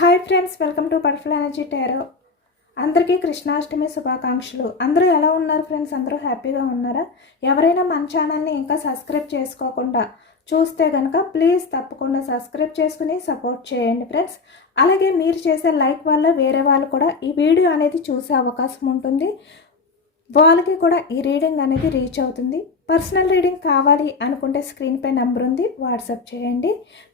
Hi friends welcome to Butterfly Energy Tarot అందరికీ కృష్ణాష్టమి శుభాకాంక్షలు. అందరూ ఎలా ఉన్నారు ఫ్రెండ్స్? అందరూ హ్యాపీగా ఉన్నారా? ఎవరైనా మన ఛానల్ని ఇంకా సబ్స్క్రైబ్ చేసుకోకుండా చూస్తే కనుక ప్లీజ్ తప్పకుండా సబ్స్క్రైబ్ చేసుకుని సపోర్ట్ చేయండి ఫ్రెండ్స్. అలాగే మీరు చేసే లైక్ వల్ల వేరే వాళ్ళు కూడా ఈ వీడియో అనేది చూసే అవకాశం ఉంటుంది. వాళ్ళకి కూడా ఈ రీడింగ్ అనేది రీచ్ అవుతుంది. పర్సనల్ రీడింగ్ కావాలి అనుకుంటే స్క్రీన్పై నెంబర్ ఉంది. వాట్సాప్ చేయండి.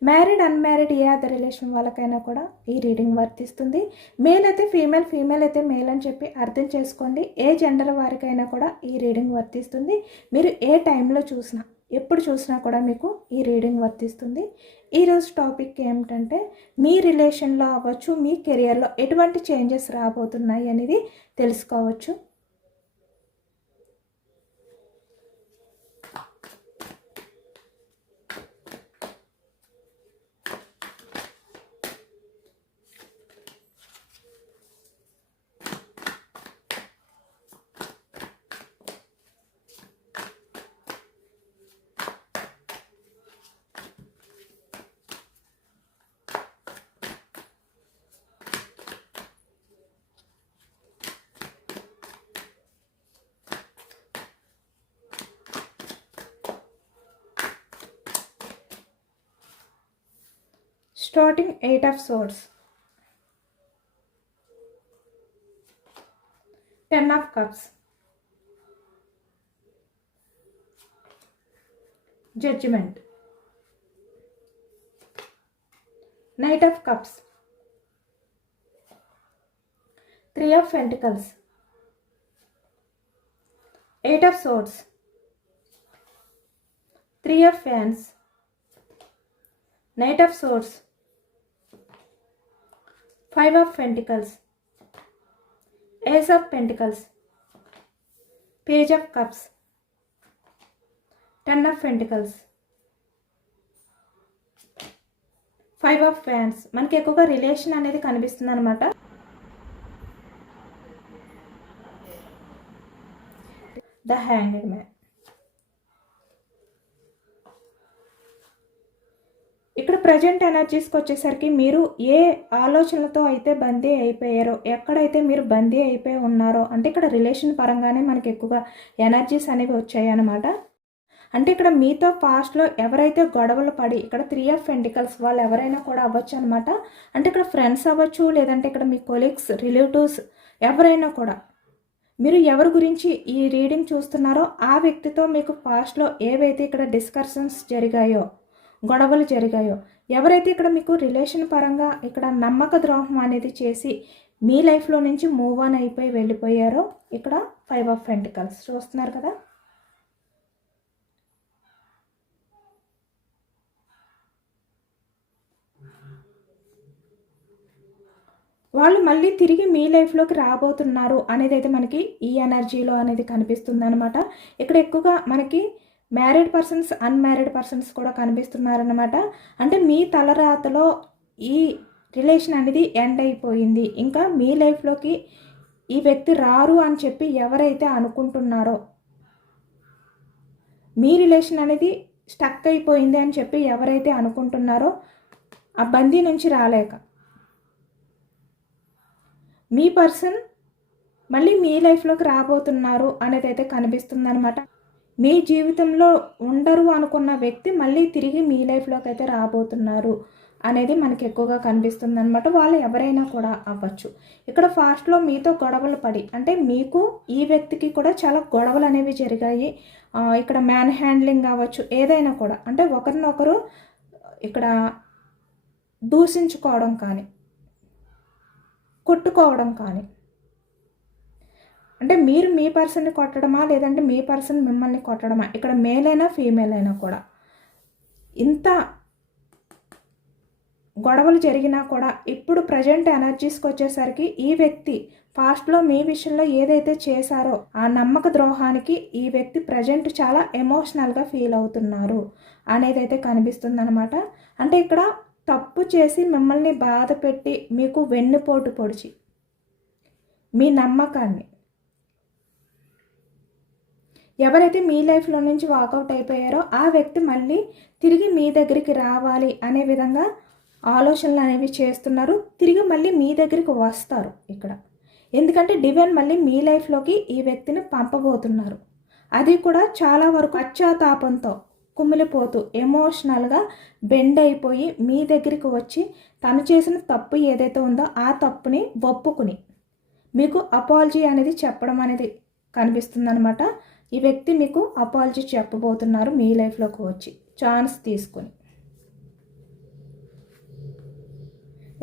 మ్యారీడ్ అన్మ్యారీడ్ ఏ అదర్ రిలేషన్ వాళ్ళకైనా కూడా ఈ రీడింగ్ వర్తిస్తుంది. మేల్ అయితే ఫీమేల్ ఫీమేల్ అయితే మేల్ అని చెప్పి అర్థం చేసుకోండి. ఏ జెండర్ వారికైనా కూడా ఈ రీడింగ్ వర్తిస్తుంది. మీరు ఏ టైంలో చూసినా ఎప్పుడు చూసినా కూడా మీకు ఈ రీడింగ్ వర్తిస్తుంది. ఈరోజు టాపిక్ ఏమిటంటే మీ రిలేషన్లో అవ్వచ్చు మీ కెరియర్లో ఎటువంటి చేంజెస్ రాబోతున్నాయి అనేది తెలుసుకోవచ్చు. 8 of swords. 10 of cups. Judgment. Knight of cups. 3 of pentacles. 8 of swords. 3 of fans. Knight of swords five of pentacles ace of pentacles page of cups ten of pentacles five of fans మనకి ఎక్కువగా relation అనేది కనిపిస్తుంది అనమాట the hanged man ఇక్కడ present ఎనర్జీస్కి వచ్చేసరికి మీరు ఏ ఆలోచనలతో అయితే బందీ అయిపోయారో ఎక్కడైతే మీరు బందీ అయిపోయి ఉన్నారో అంటే ఇక్కడ రిలేషన్ పరంగానే మనకి ఎక్కువగా ఎనర్జీస్ అనేవి వచ్చాయి అనమాట అంటే ఇక్కడ మీతో పాస్ట్లో ఎవరైతే గొడవలు పడి ఇక్కడ త్రీ ఆఫ్ పెంటికల్స్ వాళ్ళు ఎవరైనా కూడా అవ్వచ్చు అనమాట అంటే ఇక్కడ ఫ్రెండ్స్ అవ్వచ్చు లేదంటే ఇక్కడ మీ కొలీగ్స్ రిలేటివ్స్ ఎవరైనా కూడా. మీరు ఎవరి గురించి ఈ రీడింగ్ చూస్తున్నారో ఆ వ్యక్తితో మీకు పాస్ట్లో ఏవైతే ఇక్కడ డిస్కషన్స్ జరిగాయో గొడవలు జరిగాయో ఎవరైతే ఇక్కడ మీకు రిలేషన్ పరంగా ఇక్కడ నమ్మక ద్రోహం అనేది చేసి మీ లైఫ్లో నుంచి మూవ్ ఆన్ అయిపోయి వెళ్ళిపోయారో ఇక్కడ ఫైవ్ ఆఫ్ పెంటికల్స్ చూస్తున్నారు కదా. వాళ్ళు మళ్ళీ తిరిగి మీ లైఫ్లోకి రాబోతున్నారు అనేది అయితే మనకి ఈ ఎనర్జీలో అనేది కనిపిస్తుంది అనమాట ఇక్కడ ఎక్కువగా మనకి మ్యారీడ్ పర్సన్స్ అన్మ్యారీడ్ పర్సన్స్ కూడా కనిపిస్తున్నారనమాట అంటే మీ తలరాతలో ఈ రిలేషన్ అనేది ఎండ్ అయిపోయింది. ఇంకా మీ లైఫ్లోకి ఈ వ్యక్తి రారు అని చెప్పి ఎవరైతే అనుకుంటున్నారో మీ రిలేషన్ అనేది స్టక్ అయిపోయింది అని చెప్పి ఎవరైతే అనుకుంటున్నారో ఆ బందీ నుంచి రాలేక మీ పర్సన్ మళ్ళీ మీ లైఫ్లోకి రాబోతున్నారు అనేది అయితే కనిపిస్తుంది అనమాట మీ జీవితంలో ఉండరు అనుకున్న వ్యక్తి మళ్ళీ తిరిగి మీ లైఫ్లోకి అయితే రాబోతున్నారు అనేది మనకి ఎక్కువగా కనిపిస్తుంది అనమాట వాళ్ళు ఎవరైనా కూడా అవ్వచ్చు. ఇక్కడ ఫాస్ట్లో మీతో గొడవలు పడి అంటే మీకు ఈ వ్యక్తికి కూడా చాలా గొడవలు అనేవి జరిగాయి. ఇక్కడ మ్యాన్ హ్యాండ్లింగ్ అవ్వచ్చు ఏదైనా కూడా. అంటే ఒకరినొకరు ఇక్కడ దూషించుకోవడం కానీ కొట్టుకోవడం కానీ అంటే మీరు మీ పర్సన్ని కొట్టడమా? లేదంటే మీ పర్సన్ మిమ్మల్ని కొట్టడమా? ఇక్కడ మేల్ అయినా ఫీమేల్ అయినా కూడా. ఇంత గొడవలు జరిగినా కూడా ఇప్పుడు ప్రజెంట్ ఎనర్జీస్కి వచ్చేసరికి ఈ వ్యక్తి పాస్ట్లో మీ విషయంలో ఏదైతే చేశారో ఆ నమ్మక ద్రోహానికి ఈ వ్యక్తి ప్రజెంట్ చాలా ఎమోషనల్గా ఫీల్ అవుతున్నారు అనేది అయితే కనిపిస్తుంది అనమాట అంటే ఇక్కడ తప్పు చేసి మిమ్మల్ని బాధ పెట్టి మీకు వెన్నుపోటు పొడిచి మీ నమ్మకాన్ని ఎవరైతే మీ లైఫ్లో నుంచి వాకౌట్ అయిపోయారో ఆ వ్యక్తి మళ్ళీ తిరిగి మీ దగ్గరికి రావాలి అనే విధంగా ఆలోచనలు అనేవి చేస్తున్నారు. తిరిగి మళ్ళీ మీ దగ్గరికి వస్తారు ఇక్కడ. ఎందుకంటే డివైన్ మళ్ళీ మీ లైఫ్లోకి ఈ వ్యక్తిని పంపబోతున్నారు. అది కూడా చాలా వరకు పశ్చాత్తాపంతో కుమిలిపోతూ ఎమోషనల్గా బెండ్ అయిపోయి మీ దగ్గరికి వచ్చి తను చేసిన తప్పు ఏదైతే ఉందో ఆ తప్పుని ఒప్పుకుని మీకు అపాలజీ అనేది చెప్పడం అనేది కనిపిస్తుందనమాట ఈ వ్యక్తి మీకు అపాలజీ చెప్పబోతున్నారు మీ లైఫ్లోకి వచ్చి. ఛాన్స్ తీసుకుని.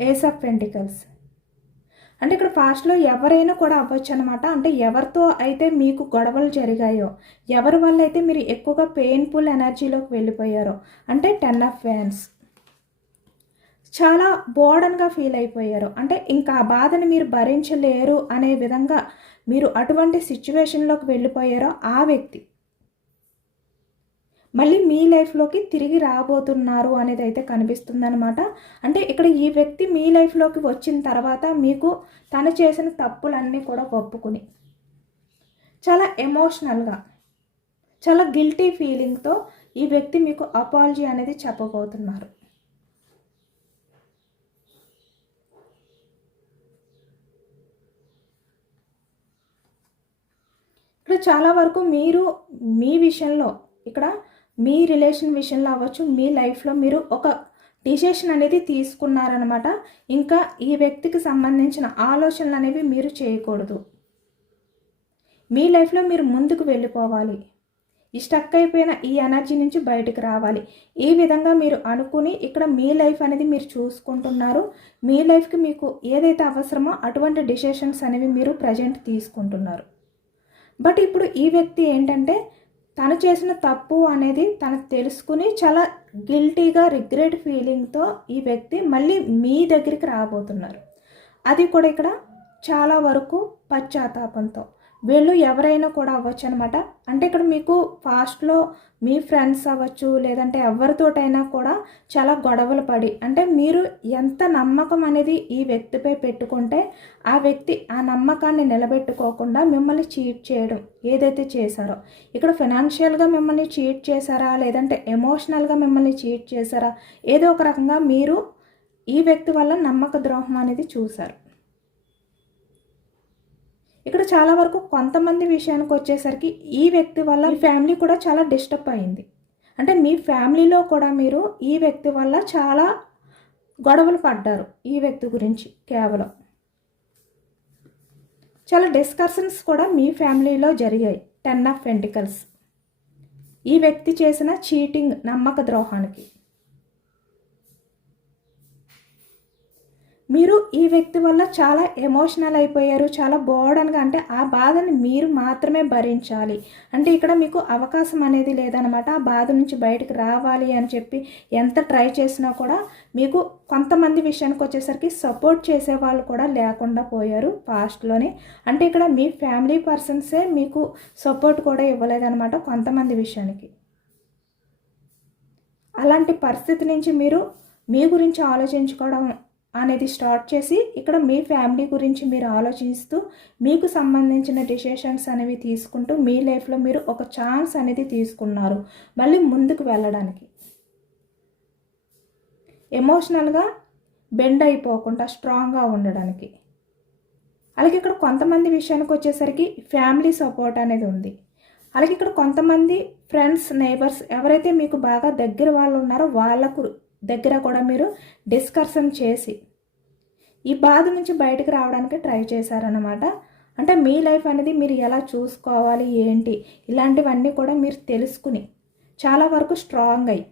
ఏస్ ఆఫ్ పెంటికల్స్ అంటే ఇక్కడ ఫాస్ట్లో ఎవరైనా కూడా అవ్వచ్చు అనమాట అంటే ఎవరితో అయితే మీకు గొడవలు జరిగాయో ఎవరి వల్ల అయితే మీరు ఎక్కువగా పెయిన్ఫుల్ ఎనర్జీలోకి వెళ్ళిపోయారో అంటే టెన్ ఆఫ్ ఫ్యాన్స్ చాలా బోర్డన్గా ఫీల్ అయిపోయారు. అంటే ఇంకా ఆ బాధని మీరు భరించలేరు అనే విధంగా మీరు అటువంటి సిచ్యువేషన్లోకి వెళ్ళిపోయారో ఆ వ్యక్తి. మళ్ళీ మీ లైఫ్లోకి తిరిగి రాబోతున్నారు అనేది అయితే కనిపిస్తుందనమాట అంటే ఇక్కడ ఈ వ్యక్తి మీ లైఫ్లోకి వచ్చిన తర్వాత మీకు తను చేసిన తప్పులన్నీ కూడా ఒప్పుకుని చాలా ఎమోషనల్గా చాలా గిల్టీ ఫీలింగ్తో ఈ వ్యక్తి మీకు అపాలజీ అనేది చెప్పబోతున్నారు. ఇక్కడ చాలా వరకు మీరు మీ విషయంలో ఇక్కడ మీ రిలేషన్ విషయంలో అవ్వచ్చు మీ లైఫ్లో మీరు ఒక డిసిషన్ అనేది తీసుకున్నారనమాట ఇంకా ఈ వ్యక్తికి సంబంధించిన ఆలోచనలు అనేవి మీరు చేయకూడదు. మీ లైఫ్లో మీరు ముందుకు వెళ్ళిపోవాలి. ఈ స్టక్ అయిపోయిన ఈ ఎనర్జీ నుంచి బయటకు రావాలి. ఈ విధంగా మీరు అనుకుని ఇక్కడ మీ లైఫ్ అనేది మీరు చూసుకుంటున్నారు. మీ లైఫ్కి మీకు ఏదైతే అవసరమో అటువంటి డిసిషన్స్ అనేవి మీరు ప్రజెంట్ తీసుకుంటున్నారు. బట్ ఇప్పుడు ఈ వ్యక్తి ఏంటంటే తను చేసిన తప్పు అనేది తను తెలుసుకుని చాలా గిల్టీగా రిగ్రెట్ ఫీలింగ్తో ఈ వ్యక్తి మళ్ళీ మీ దగ్గరికి రాబోతున్నారు. అది కూడా ఇక్కడ చాలా వరకు పశ్చాత్తాపంతో. వీళ్ళు ఎవరైనా కూడా అవ్వచ్చు అనమాట అంటే ఇక్కడ మీకు ఫాస్ట్లో మీ ఫ్రెండ్స్ అవ్వచ్చు లేదంటే ఎవరితోటైనా కూడా చాలా గొడవలు పడి అంటే మీరు ఎంత నమ్మకం అనేది ఈ వ్యక్తిపై పెట్టుకుంటే ఆ వ్యక్తి ఆ నమ్మకాన్ని నిలబెట్టుకోకుండా మిమ్మల్ని చీట్ చేయడం ఏదైతే చేశారో. ఇక్కడ ఫినాన్షియల్గా మిమ్మల్ని చీట్ చేశారా లేదంటే ఎమోషనల్గా మిమ్మల్ని చీట్ చేశారా ఏదో ఒక రకంగా మీరు ఈ వ్యక్తి వల్ల నమ్మక ద్రోహం అనేది చూశారు. ఇక్కడ చాలా వరకు కొంతమంది విషయానికి వచ్చేసరికి ఈ వ్యక్తి వల్ల ఫ్యామిలీ కూడా చాలా డిస్టర్బ్ అయింది. అంటే మీ ఫ్యామిలీలో కూడా మీరు ఈ వ్యక్తి వల్ల చాలా గొడవలు పడ్డారు ఈ వ్యక్తి గురించి కేవలం. చాలా డిస్కషన్స్ కూడా మీ ఫ్యామిలీలో జరిగాయి. Ten of pentacles. ఈ వ్యక్తి చేసిన చీటింగ్ నమ్మక ద్రోహానికి. మీరు ఈ వ్యక్తి వల్ల చాలా ఎమోషనల్ అయిపోయారు చాలా బోర్డన్గా అంటే ఆ బాధని మీరు మాత్రమే భరించాలి. అంటే ఇక్కడ మీకు అవకాశం అనేది లేదనమాట. ఆ బాధ నుంచి బయటకు రావాలి అని చెప్పి ఎంత ట్రై చేసినా కూడా మీకు కొంతమంది విషయానికి వచ్చేసరికి సపోర్ట్ చేసే వాళ్ళు కూడా లేకుండా పోయారు పాస్ట్లోనే అంటే ఇక్కడ మీ ఫ్యామిలీ పర్సన్సే మీకు సపోర్ట్ కూడా ఇవ్వలేదన్నమాట కొంతమంది విషయానికి. అలాంటి పరిస్థితి నుంచి మీరు మీ గురించి ఆలోచించుకోవడం అనేది స్టార్ట్ చేసి ఇక్కడ మీ ఫ్యామిలీ గురించి మీరు ఆలోచిస్తూ మీకు సంబంధించిన డిసిషన్స్ అనేవి తీసుకుంటూ మీ లైఫ్లో మీరు ఒక ఛాన్స్ అనేది తీసుకున్నారు. మళ్ళీ ముందుకు వెళ్ళడానికి. ఎమోషనల్గా బెండ్ అయిపోకుండా స్ట్రాంగ్గా ఉండడానికి. అలాగే ఇక్కడ కొంతమంది విషయానికి వచ్చేసరికి ఫ్యామిలీ సపోర్ట్ అనేది ఉంది. అలాగే ఇక్కడ కొంతమంది ఫ్రెండ్స్ నైబర్స్ ఎవరైతే మీకు బాగా దగ్గర వాళ్ళు ఉన్నారో వాళ్ళకు దగ్గర కూడా మీరు డిస్కషన్ చేసి ఈ బాధ నుంచి బయటకు రావడానికి ట్రై చేశారనమాట అంటే మీ లైఫ్ అనేది మీరు ఎలా చూసుకోవాలి ఏంటి ఇలాంటివన్నీ కూడా మీరు తెలుసుకుని చాలా వరకు స్ట్రాంగ్ అయ్యి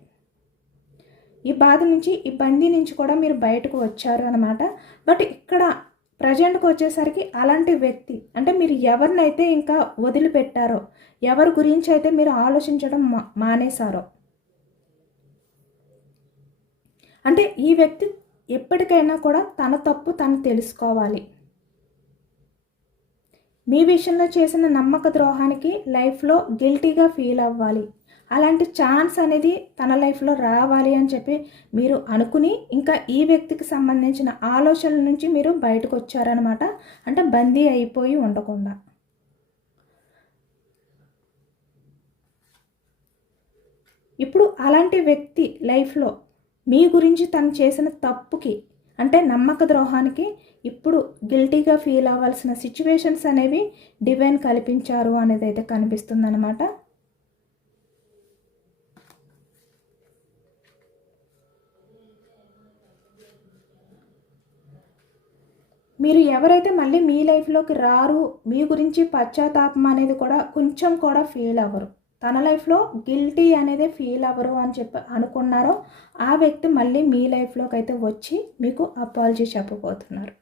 ఈ బాధ నుంచి ఈ బందీ నుంచి కూడా మీరు బయటకు వచ్చారు అనమాట బట్ ఇక్కడ ప్రజెంట్కి వచ్చేసరికి అలాంటి వ్యక్తి అంటే మీరు ఎవరినైతే ఇంకా వదిలిపెట్టారో ఎవరి గురించి అయితే మీరు ఆలోచించడం మా మానేశారో అంటే ఈ వ్యక్తి ఎప్పటికైనా కూడా తన తప్పు తను తెలుసుకోవాలి. మీ విషయంలో చేసిన నమ్మక ద్రోహానికి లైఫ్లో గిల్టీగా ఫీల్ అవ్వాలి. అలాంటి ఛాన్స్ అనేది తన లైఫ్లో రావాలి అని చెప్పి మీరు అనుకుని ఇంకా ఈ వ్యక్తికి సంబంధించిన ఆలోచనల నుంచి మీరు బయటకు వచ్చారనమాట అంటే బందీ అయిపోయి ఉండకుండా. ఇప్పుడు అలాంటి వ్యక్తి లైఫ్లో మీ గురించి తను చేసిన తప్పుకి అంటే నమ్మక ద్రోహానికి ఇప్పుడు గిల్టీగా ఫీల్ అవ్వాల్సిన సిచ్యువేషన్స్ అనేవి డివైన్ కల్పించారు అనేది అయితే కనిపిస్తుందన్నమాట. మీరు ఎవరైతే మళ్ళీ మీ లైఫ్లోకి రారు మీ గురించి పశ్చాత్తాపం అనేది కూడా కొంచెం కూడా ఫీల్ అవ్వరు. తన లైఫ్లో గిల్టీ అనేది ఫీల్ అవ్వరు అని చెప్పి అనుకున్నారో ఆ వ్యక్తి మళ్ళీ మీ లైఫ్లోకి అయితే వచ్చి మీకు అపాలజీ చెప్పబోతున్నారు.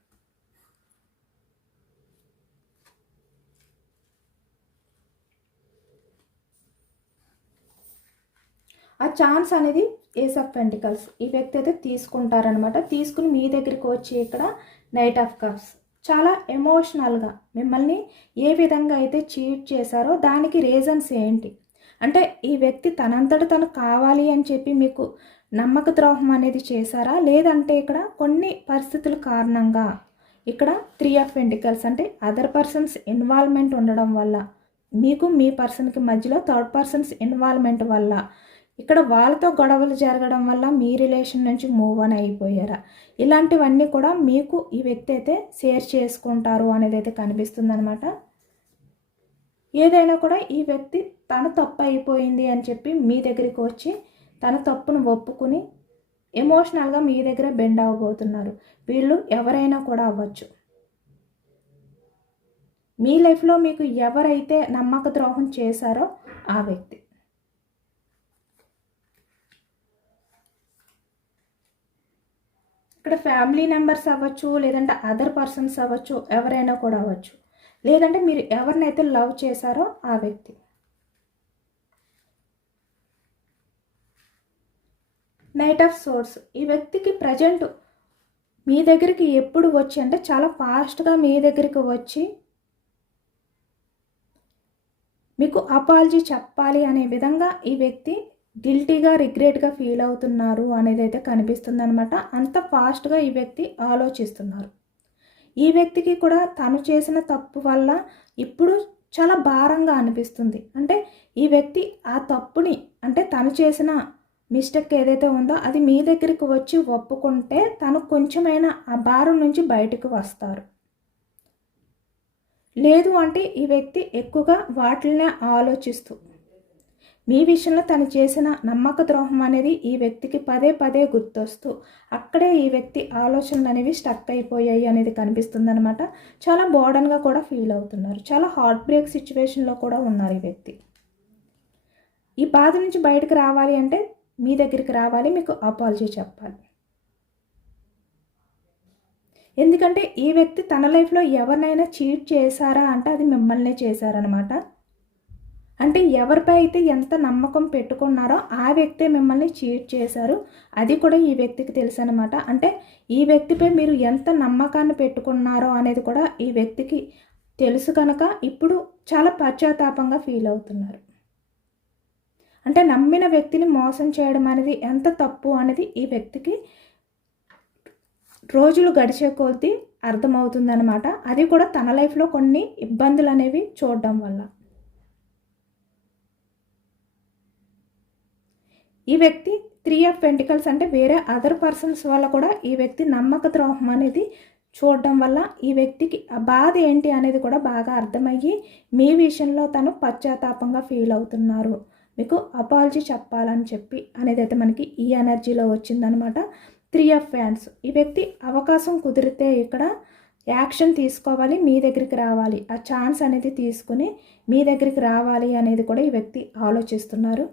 ఆ ఛాన్స్ అనేది ఏస్ ఆఫ్ పెంటికల్స్. ఈ వ్యక్తి అయితే తీసుకుంటారనమాట తీసుకుని మీ దగ్గరికి వచ్చి ఇక్కడ నైట్ ఆఫ్ కప్స్. చాలా ఎమోషనల్గా మిమ్మల్ని ఏ విధంగా అయితే చీట్ చేశారో దానికి రీజన్స్ ఏంటి? అంటే ఈ వ్యక్తి తనంతట తను కావాలి అని చెప్పి మీకు నమ్మక ద్రోహం అనేది చేశారా? లేదంటే ఇక్కడ కొన్ని పరిస్థితుల కారణంగా ఇక్కడ త్రీ ఆఫ్ వెంటికల్స్ అంటే అదర్ పర్సన్స్ ఇన్వాల్వ్మెంట్ ఉండడం వల్ల మీకు మీ పర్సన్కి మధ్యలో థర్డ్ పర్సన్స్ ఇన్వాల్వ్మెంట్ వల్ల ఇక్కడ వాళ్ళతో గొడవలు జరగడం వల్ల మీ రిలేషన్ నుంచి మూవ్ అని అయిపోయారా? ఇలాంటివన్నీ కూడా మీకు ఈ వ్యక్తి అయితే షేర్ చేసుకుంటారు అనేది అయితే కనిపిస్తుంది అనమాట ఏదైనా కూడా ఈ వ్యక్తి తన తప్పు అయిపోయింది అని చెప్పి మీ దగ్గరికి వచ్చి తన తప్పును ఒప్పుకుని ఎమోషనల్గా మీ దగ్గర బెండ్ అవ్వబోతున్నారు. వీళ్ళు ఎవరైనా కూడా అవ్వచ్చు. మీ లైఫ్లో మీకు ఎవరైతే నమ్మక ద్రోహం చేశారో ఆ వ్యక్తి. ఇక్కడ ఫ్యామిలీ మెంబర్స్ అవ్వచ్చు లేదంటే అదర్ పర్సన్స్ అవ్వచ్చు ఎవరైనా కూడా అవ్వచ్చు. లేదంటే మీరు ఎవరినైతే లవ్ చేశారో ఆ వ్యక్తి. నైట్ ఆఫ్ సోర్స్ ఈ వ్యక్తికి ప్రజెంట్ మీ దగ్గరికి ఎప్పుడు వచ్చి అంటే చాలా ఫాస్ట్గా మీ దగ్గరికి వచ్చి మీకు అపాలజీ చెప్పాలి అనే విధంగా ఈ వ్యక్తి గిల్టీగా రిగ్రెట్గా ఫీల్ అవుతున్నారు అనేది అయితే కనిపిస్తుంది అనమాట అంత ఫాస్ట్గా ఈ వ్యక్తి ఆలోచిస్తున్నారు. ఈ వ్యక్తికి కూడా తను చేసిన తప్పు వల్ల ఇప్పుడు చాలా భారంగా అనిపిస్తుంది. అంటే ఈ వ్యక్తి ఆ తప్పుని అంటే తను చేసిన మిస్టేక్ ఏదైతే ఉందో అది మీ దగ్గరికి వచ్చి ఒప్పుకుంటే తను కొంచెమైనా ఆ భారం నుంచి బయటకు వస్తారు. లేదు అంటే ఈ వ్యక్తి ఎక్కువగా వాటినే ఆలోచిస్తూ మీ విషయంలో తను చేసిన నమ్మక ద్రోహం అనేది ఈ వ్యక్తికి పదే పదే గుర్తొస్తూ అక్కడే ఈ వ్యక్తి ఆలోచనలు అనేవి స్టక్ అయిపోయాయి అనేది కనిపిస్తుంది అనమాట చాలా బోర్డన్గా కూడా ఫీల్ అవుతున్నారు. చాలా హార్ట్ బ్రేక్ సిచ్యువేషన్లో కూడా ఉన్నారు ఈ వ్యక్తి. ఈ బాధ నుంచి బయటకు రావాలి అంటే మీ దగ్గరికి రావాలి మీకు అపాలజీ చెప్పాలి. ఎందుకంటే ఈ వ్యక్తి తన లైఫ్లో ఎవరినైనా చీట్ చేశారా అంటే అది మిమ్మల్నే చేశారనమాట అంటే ఎవరిపై అయితే ఎంత నమ్మకం పెట్టుకున్నారో ఆ వ్యక్తే మిమ్మల్ని చీట్ చేశారు. అది కూడా ఈ వ్యక్తికి తెలుసు అనమాట అంటే ఈ వ్యక్తిపై మీరు ఎంత నమ్మకాన్ని పెట్టుకున్నారో అనేది కూడా ఈ వ్యక్తికి తెలుసు కనుక ఇప్పుడు చాలా పశ్చాత్తాపంగా ఫీల్ అవుతున్నారు. అంటే నమ్మిన వ్యక్తిని మోసం చేయడం అనేది ఎంత తప్పు అనేది ఈ వ్యక్తికి రోజులు గడిచే కొద్దీ అర్థమవుతుందనమాట అది కూడా తన లైఫ్లో కొన్ని ఇబ్బందులు అనేవి చూడడం వల్ల. ఈ వ్యక్తి త్రీ ఆఫ్ పెంటికల్స్ అంటే వేరే అదర్ పర్సన్స్ వల్ల కూడా ఈ వ్యక్తి నమ్మక ద్రోహం అనేది చూడడం వల్ల ఈ వ్యక్తికి ఆ బాధ ఏంటి అనేది కూడా బాగా అర్థమయ్యి మీ విషయంలో తను పశ్చాత్తాపంగా ఫీల్ అవుతున్నారు. మీకు అపాలజీ చెప్పాలని చెప్పి అనేది అయితే మనకి ఈ ఎనర్జీలో వచ్చిందనమాట త్రీ ఆఫ్ ఫ్యాన్స్ ఈ వ్యక్తి అవకాశం కుదిరితే ఇక్కడ యాక్షన్ తీసుకోవాలి మీ దగ్గరికి రావాలి. ఆ ఛాన్స్ అనేది తీసుకుని మీ దగ్గరికి రావాలి అనేది కూడా ఈ వ్యక్తి ఆలోచిస్తున్నారు.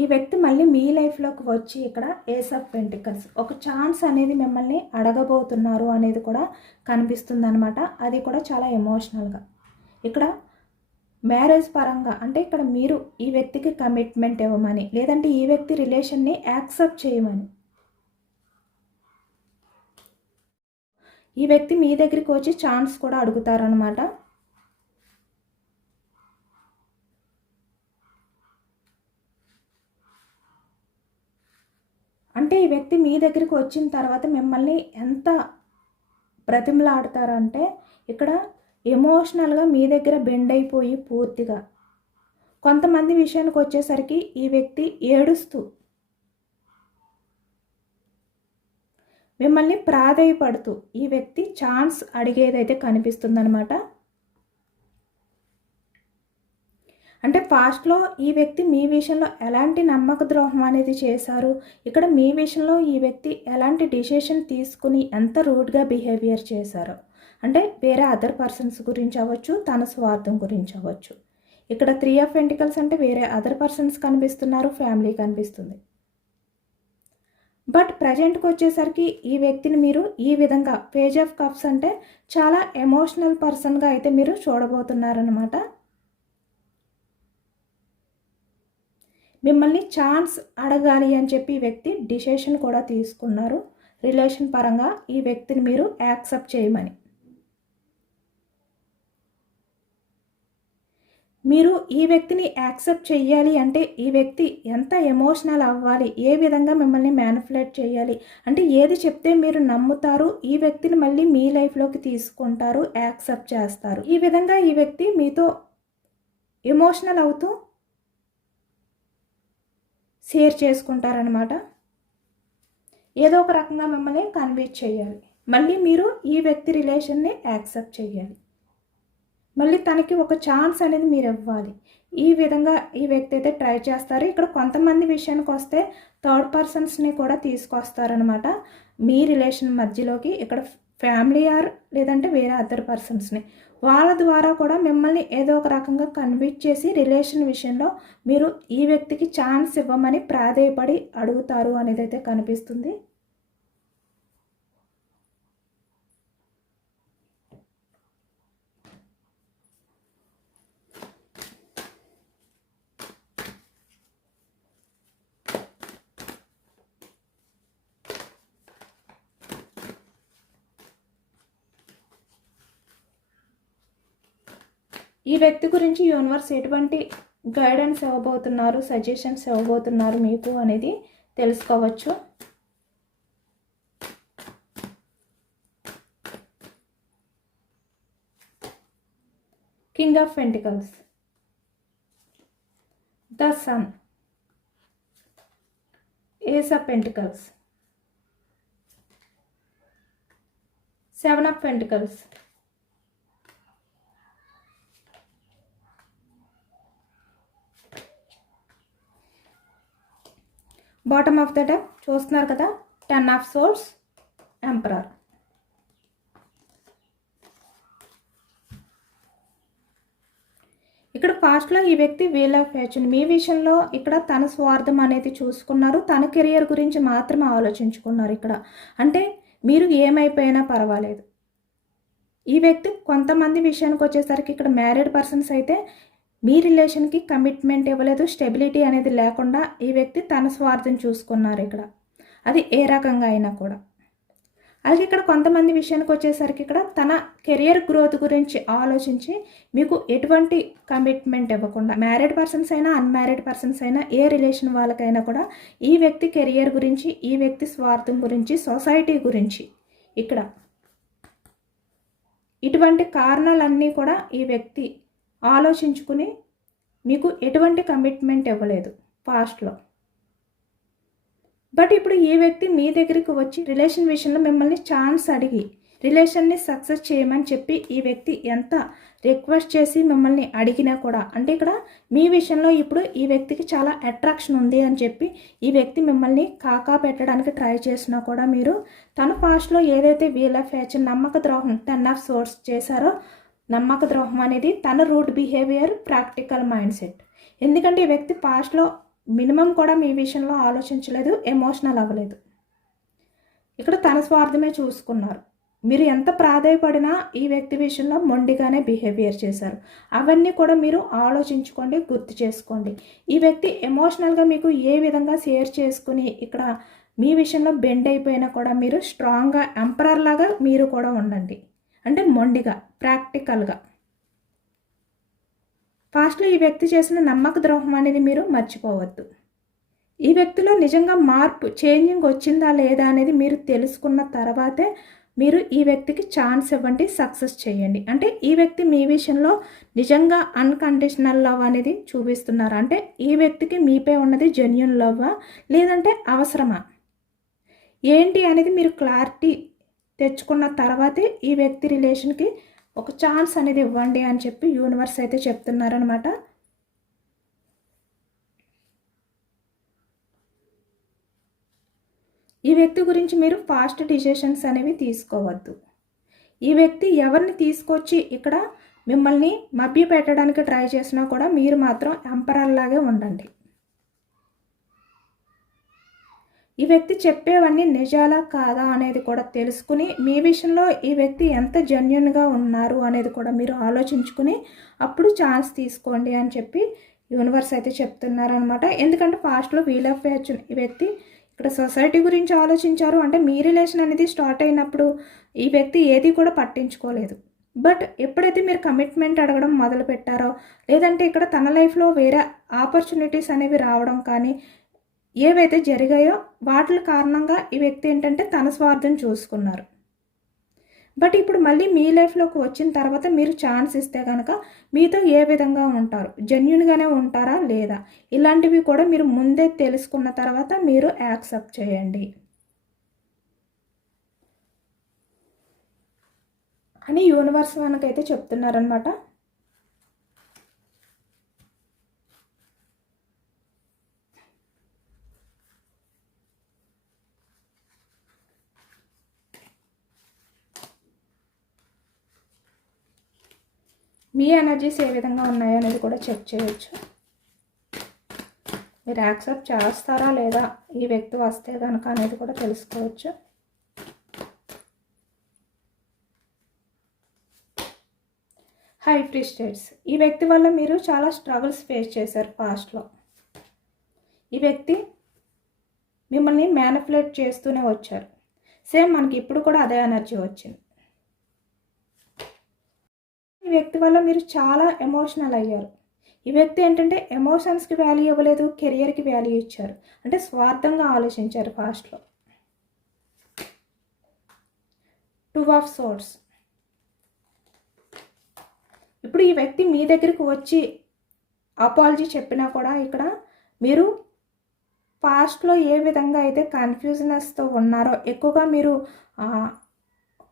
ఈ వ్యక్తి మళ్ళీ మీ లైఫ్లోకి వచ్చి ఇక్కడ ఏస్ ఆఫ్ పెంటికల్స్. ఒక ఛాన్స్ అనేది మిమ్మల్ని అడగబోతున్నారు అనేది కూడా కనిపిస్తుంది అనమాట అది కూడా చాలా ఎమోషనల్గా. ఇక్కడ మ్యారేజ్ పరంగా అంటే ఇక్కడ మీరు ఈ వ్యక్తికి కమిట్మెంట్ ఇవ్వమని లేదంటే ఈ వ్యక్తి రిలేషన్ని యాక్సెప్ట్ చేయమని. ఈ వ్యక్తి మీ దగ్గరికి వచ్చి ఛాన్స్ కూడా అడుగుతారనమాట అంటే ఈ వ్యక్తి మీ దగ్గరికి వచ్చిన తర్వాత మిమ్మల్ని ఎంత బ్రతిమలాడతారంటే ఇక్కడ ఎమోషనల్గా మీ దగ్గర బెండ్ అయిపోయి పూర్తిగా. కొంతమంది విషయానికి వచ్చేసరికి ఈ వ్యక్తి ఏడుస్తూ మిమ్మల్ని ప్రాధేయపడుతూ ఈ వ్యక్తి ఛాన్స్ అడిగేదైతే కనిపిస్తుందనమాట అంటే పాస్ట్లో ఈ వ్యక్తి మీ విషయంలో ఎలాంటి నమ్మక ద్రోహం అనేది చేశారు? ఇక్కడ మీ విషయంలో ఈ వ్యక్తి ఎలాంటి డిసిషన్ తీసుకుని ఎంత రూడ్గా బిహేవియర్ చేశారు? అంటే వేరే అదర్ పర్సన్స్ గురించి అవ్వచ్చు తన స్వార్థం గురించి అవ్వచ్చు. ఇక్కడ త్రీ ఆఫ్ ఎంటికల్స్ అంటే వేరే అదర్ పర్సన్స్ కనిపిస్తున్నారు ఫ్యామిలీ కనిపిస్తుంది. బట్ ప్రజెంట్కి వచ్చేసరికి ఈ వ్యక్తిని మీరు ఈ విధంగా పేజ్ ఆఫ్ కప్స్ అంటే చాలా ఎమోషనల్ పర్సన్గా అయితే మీరు చూడబోతున్నారనమాట మిమ్మల్ని ఛాన్స్ అడగాలి అని చెప్పి ఈ వ్యక్తి డిసిషన్ కూడా తీసుకున్నారు. రిలేషన్ పరంగా ఈ వ్యక్తిని మీరు యాక్సెప్ట్ చేయమని. మీరు ఈ వ్యక్తిని యాక్సెప్ట్ చేయాలి అంటే ఈ వ్యక్తి ఎంత ఎమోషనల్ అవ్వాలి ఏ విధంగా మిమ్మల్ని మ్యానిపులేట్ చేయాలి అంటే ఏది చెప్తే మీరు నమ్ముతారు ఈ వ్యక్తిని మళ్ళీ మీ లైఫ్లోకి తీసుకుంటారు యాక్సెప్ట్ చేస్తారు. ఈ విధంగా ఈ వ్యక్తి మీతో ఎమోషనల్ అవుతూ షేర్ చేసుకుంటారనమాట ఏదో ఒక రకంగా మిమ్మల్ని కన్విన్స్ చేయాలి. మళ్ళీ మీరు ఈ వ్యక్తి రిలేషన్ని యాక్సెప్ట్ చేయాలి. మళ్ళీ తనకి ఒక ఛాన్స్ అనేది మీరు ఇవ్వాలి. ఈ విధంగా ఈ వ్యక్తి అయితే ట్రై చేస్తారు. ఇక్కడ కొంతమంది విషయానికి వస్తే థర్డ్ పర్సన్స్ని కూడా తీసుకొస్తారనమాట మీ రిలేషన్ మధ్యలోకి ఇక్కడ ఫ్యామిలీ ఆర్ లేదంటే వేరే అదర్ పర్సన్స్ని. వాళ్ళ ద్వారా కూడా మిమ్మల్ని ఏదో ఒక రకంగా కన్విన్స్ చేసి రిలేషన్ విషయంలో మీరు ఈ వ్యక్తికి ఛాన్స్ ఇవ్వమని ప్రాధేయపడి అడుగుతారు అనేది అయితే కనిపిస్తుంది. ఈ వ్యక్తి గురించి యూనివర్స్ ఎటువంటి గైడెన్స్ ఇవ్వబోతున్నారు సజెషన్స్ ఇవ్వబోతున్నారు మీకు అనేది తెలుసుకోవచ్చు. King of pentacles the sun ace of pentacles seven of pentacles bottom of the deck చూస్తున్నారు కదా? టెన్ ఆఫ్ సోర్స్ ఎంపరర్ ఇక్కడ ఫాస్ట్లో ఈ వ్యక్తి వీల్ ఆఫ్ ఫ్యాషన్ మీ విషయంలో ఇక్కడ తన స్వార్థం అనేది చూసుకున్నారు. తన కెరియర్ గురించి మాత్రమే ఆలోచించుకున్నారు ఇక్కడ. అంటే మీరు ఏమైపోయినా పర్వాలేదు. ఈ వ్యక్తి కొంతమంది విషయానికి వచ్చేసరికి ఇక్కడ మ్యారీడ్ పర్సన్స్ అయితే మీ రిలేషన్కి కమిట్మెంట్ ఇవ్వలేదు స్టెబిలిటీ అనేది లేకుండా ఈ వ్యక్తి తన స్వార్థం చూసుకున్నారు ఇక్కడ. అది ఏ రకంగా అయినా కూడా. అలాగే ఇక్కడ కొంతమంది విషయానికి వచ్చేసరికి ఇక్కడ తన కెరియర్ గ్రోత్ గురించి ఆలోచించి మీకు ఎటువంటి కమిట్మెంట్ ఇవ్వకుండా మ్యారీడ్ పర్సన్స్ అయినా అన్మ్యారీడ్ పర్సన్స్ అయినా ఏ రిలేషన్ వాళ్ళకైనా కూడా ఈ వ్యక్తి కెరియర్ గురించి ఈ వ్యక్తి స్వార్థం గురించి సొసైటీ గురించి ఇక్కడ ఇటువంటి కారణాలన్నీ కూడా ఈ వ్యక్తి ఆలోచించుకుని మీకు ఎటువంటి కమిట్మెంట్ ఇవ్వలేదు పాస్ట్లో బట్ ఇప్పుడు ఈ వ్యక్తి మీ దగ్గరికి వచ్చి రిలేషన్ విషయంలో మిమ్మల్ని ఛాన్స్ అడిగి రిలేషన్ని సక్సెస్ చేయమని చెప్పి ఈ వ్యక్తి ఎంత రిక్వెస్ట్ చేసి మిమ్మల్ని అడిగినా కూడా అంటే ఇక్కడ మీ విషయంలో ఇప్పుడు ఈ వ్యక్తికి చాలా అట్రాక్షన్ ఉంది అని చెప్పి ఈ వ్యక్తి మిమ్మల్ని కాకా పెట్టడానికి ట్రై చేసినా కూడా మీరు తన పాస్ట్లో ఏదైతే వీల్ ఆఫ్ ఫ్యాచర్ నమ్మక ద్రోహం టెన్ ఆఫ్ సోర్స్ చేశారో నమ్మక ద్రోహం అనేది తన root behaviour practical mind set ఎందుకంటే ఈ వ్యక్తి పాస్ట్లో మినిమం కూడా మీ విషయంలో ఆలోచించలేదు ఎమోషనల్ అవ్వలేదు. ఇక్కడ తన స్వార్థమే చూసుకున్నారు. మీరు ఎంత ప్రాధాయపడినా ఈ వ్యక్తి విషయంలో మొండిగానే బిహేవియర్ చేశారు. అవన్నీ కూడా మీరు ఆలోచించుకోండి గుర్తు చేసుకోండి. ఈ వ్యక్తి ఎమోషనల్గా మీకు ఏ విధంగా షేర్ చేసుకుని ఇక్కడ మీ విషయంలో బెండ్ అయిపోయినా కూడా మీరు స్ట్రాంగ్గా ఎంపరర్ లాగా మీరు కూడా ఉండండి. అంటే మొండిగా ప్రాక్టికల్గా. ఫాస్ట్లో ఈ వ్యక్తి చేసిన నమ్మక ద్రోహం అనేది మీరు మర్చిపోవద్దు. ఈ వ్యక్తిలో నిజంగా మార్పు చేంజింగ్ వచ్చిందా లేదా అనేది మీరు తెలుసుకున్న తర్వాతే మీరు ఈ వ్యక్తికి ఛాన్స్ ఇవ్వండి సక్సెస్ చేయండి. అంటే ఈ వ్యక్తి మీ విషయంలో నిజంగా అన్కండిషనల్ లవ్ అనేది చూపిస్తున్నారు. అంటే ఈ వ్యక్తికి మీపై ఉన్నది జెన్యున్ లవ్వా లేదంటే అవసరమా? ఏంటి అనేది మీరు క్లారిటీ తెచ్చుకున్న తర్వాతే ఈ వ్యక్తి రిలేషన్కి ఒక ఛాన్స్ అనేది ఇవ్వండి అని చెప్పి యూనివర్స్ అయితే చెప్తున్నారనమాట ఈ వ్యక్తి గురించి మీరు ఫాస్ట్ డిసిషన్స్ అనేవి తీసుకోవద్దు. ఈ వ్యక్తి ఎవరిని తీసుకొచ్చి ఇక్కడ మిమ్మల్ని మభ్య పెట్టడానికి ట్రై చేసినా కూడా మీరు మాత్రం ఎంపరల్లాగే ఉండండి. ఈ వ్యక్తి చెప్పేవన్నీ నిజాలా కాదా అనేది కూడా తెలుసుకుని మీ విషయంలో ఈ వ్యక్తి ఎంత జెన్యున్గా ఉన్నారు అనేది కూడా మీరు ఆలోచించుకుని అప్పుడు ఛాన్స్ తీసుకోండి అని చెప్పి యూనివర్స్ అయితే చెప్తున్నారనమాట ఎందుకంటే ఫాస్ట్లో వీల్ ఆఫ్ ఈ వ్యక్తి ఇక్కడ సొసైటీ గురించి ఆలోచించారు. అంటే మీ రిలేషన్ అనేది స్టార్ట్ అయినప్పుడు ఈ వ్యక్తి ఏది కూడా పట్టించుకోలేదు. బట్ ఎప్పుడైతే మీరు కమిట్మెంట్ అడగడం మొదలు పెట్టారో లేదంటే ఇక్కడ తన లైఫ్లో వేరే ఆపర్చునిటీస్ అనేవి రావడం కానీ ఏవైతే జరిగాయో వాటి కారణంగా ఈ వ్యక్తి ఏంటంటే తన స్వార్థం చూసుకున్నారు. బట్ ఇప్పుడు మళ్ళీ మీ లైఫ్లోకి వచ్చిన తర్వాత మీరు ఛాన్స్ ఇస్తే కనుక మీతో ఏ విధంగా ఉంటారు? జెన్యున్గానే ఉంటారా లేదా? ఇలాంటివి కూడా మీరు ముందే తెలుసుకున్న తర్వాత మీరు యాక్సెప్ట్ చేయండి. అని యూనివర్స్ మనకైతే చెప్తున్నారనమాట మీ ఎనర్జీస్ ఏ విధంగా ఉన్నాయో అనేది కూడా చెక్ చేయొచ్చు. మీరు యాక్సెప్ట్ చేస్తారా లేదా ఈ వ్యక్తి వస్తే కనుక అనేది కూడా తెలుసుకోవచ్చు. హై ఫ్రీ స్టేట్స్ ఈ వ్యక్తి వల్ల మీరు చాలా స్ట్రగుల్స్ ఫేస్ చేశారు పాస్ట్లో ఈ వ్యక్తి మిమ్మల్ని మ్యానిపులేట్ చేస్తూనే వచ్చారు. సేమ్ మనకి ఇప్పుడు కూడా అదే ఎనర్జీ వచ్చింది. ఈ వ్యక్తి వల్ల మీరు చాలా ఎమోషనల్ అయ్యారు. ఈ వ్యక్తి ఏంటంటే ఎమోషన్స్కి వాల్యూ ఇవ్వలేదు కెరియర్కి వాల్యూ ఇచ్చారు. అంటే స్వార్థంగా ఆలోచించారు ఫాస్ట్లో టూ ఆఫ్ సోర్స్ ఇప్పుడు ఈ వ్యక్తి మీ దగ్గరికి వచ్చి అపాలజీ చెప్పినా కూడా ఇక్కడ మీరు పాస్ట్లో ఏ విధంగా అయితే కన్ఫ్యూజనెస్తో ఉన్నారో ఎక్కువగా మీరు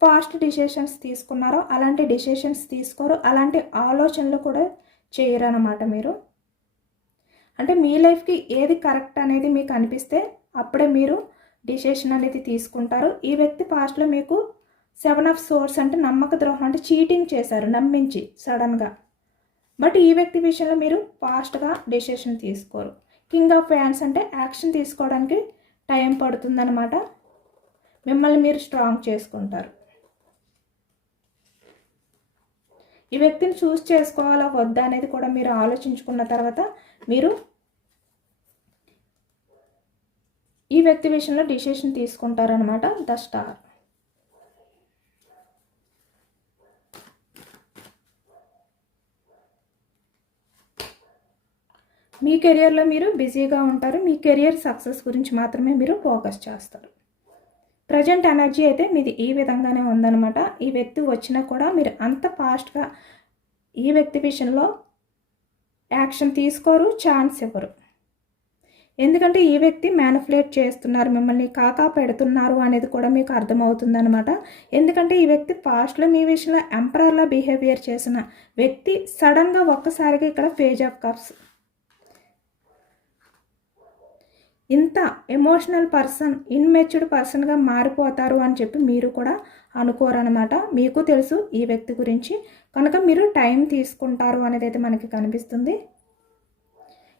ఫాస్ట్ డిసిషన్స్ తీసుకున్నారో అలాంటి డిసిషన్స్ తీసుకోరు అలాంటి ఆలోచనలు కూడా చేయరన్నమాట మీరు. అంటే మీ లైఫ్కి ఏది కరెక్ట్ అనేది మీకు అనిపిస్తే అప్పుడే మీరు డిసిషన్ అనేది తీసుకుంటారు. ఈ వ్యక్తి పాస్ట్లో మీకు సెవెన్ ఆఫ్ సోర్స్ అంటే నమ్మక ద్రోహం అంటే చీటింగ్ చేశారు నమ్మించి సడన్గా. బట్ ఈ వ్యక్తి విషయంలో మీరు ఫాస్ట్గా డిసిషన్ తీసుకోరు. కింగ్ ఆఫ్ ఫ్యాన్స్ అంటే యాక్షన్ తీసుకోవడానికి టైం పడుతుందన్నమాట. మిమ్మల్ని మీరు స్ట్రాంగ్ చేసుకుంటారు. ఈ వ్యక్తిని చూస్ చేసుకోవాలా వద్దా అనేది కూడా మీరు ఆలోచించుకున్న తర్వాత మీరు ఈ వ్యక్తి విషయంలో డిసిషన్ తీసుకుంటారనమాట ద స్టార్. మీ కెరియర్లో మీరు బిజీగా ఉంటారు మీ కెరియర్ సక్సెస్ గురించి మాత్రమే మీరు ఫోకస్ చేస్తారు. ప్రజెంట్ ఎనర్జీ అయితే మీది ఈ విధంగానే ఉందన్నమాట. ఈ వ్యక్తి వచ్చినా కూడా మీరు అంత ఫాస్ట్గా ఈ వ్యక్తి విషయంలో యాక్షన్ తీసుకోరు ఛాన్స్ ఇవ్వరు. ఎందుకంటే ఈ వ్యక్తి మ్యానిపులేట్ చేస్తున్నారు మిమ్మల్ని కాకా పెడుతున్నారు అనేది కూడా మీకు అర్థమవుతుందనమాట ఎందుకంటే ఈ వ్యక్తి ఫాస్ట్లో మీ విషయంలో ఎంపరర్లా బిహేవియర్ చేసిన వ్యక్తి సడన్గా ఒక్కసారిగా ఇక్కడ పేజ్ ఆఫ్ కప్స్ ఇంత ఎమోషనల్ పర్సన్ ఇన్మెచ్యూర్డ్ పర్సన్గా మారిపోతారు అని చెప్పి మీరు కూడా అనుకోరనమాట మీకు తెలుసు ఈ వ్యక్తి గురించి. కనుక మీరు టైం తీసుకుంటారు అనేది అయితే మనకి కనిపిస్తుంది.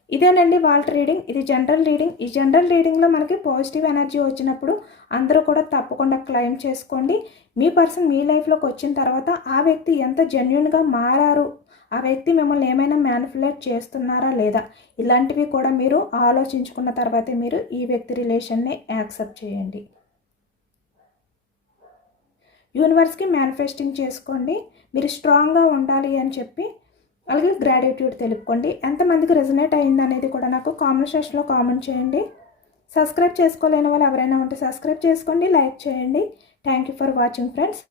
ఇదేనండి వాళ్ళ రీడింగ్. ఇది జనరల్ రీడింగ్ ఈ జనరల్ రీడింగ్లో మనకి పాజిటివ్ ఎనర్జీ వచ్చినప్పుడు అందరూ కూడా తప్పకుండా క్లైమ్ చేసుకోండి. మీ పర్సన్ మీ లైఫ్లోకి వచ్చిన తర్వాత ఆ వ్యక్తి ఎంత జెన్యున్గా మారారు ఆ వ్యక్తి మిమ్మల్ని ఏమైనా మ్యానిపులేట్ చేస్తున్నారా లేదా? ఇలాంటివి కూడా మీరు ఆలోచించుకున్న తర్వాతే మీరు ఈ వ్యక్తి రిలేషన్ని యాక్సెప్ట్ చేయండి. యూనివర్స్కి మేనిఫెస్టింగ్ చేసుకోండి. మీరు స్ట్రాంగ్గా ఉండాలి అని చెప్పి అలాగే గ్రాటిట్యూడ్ తెలుపుకోండి. ఎంతమందికి రెజనేట్ అయింది అనేది కూడా నాకు కామెంట్ సెక్షన్లో కామెంట్ చేయండి. సబ్స్క్రైబ్ చేసుకోలేని వాళ్ళు ఎవరైనా ఉంటే సబ్స్క్రైబ్ చేసుకోండి లైక్ చేయండి. Thank you for watching friends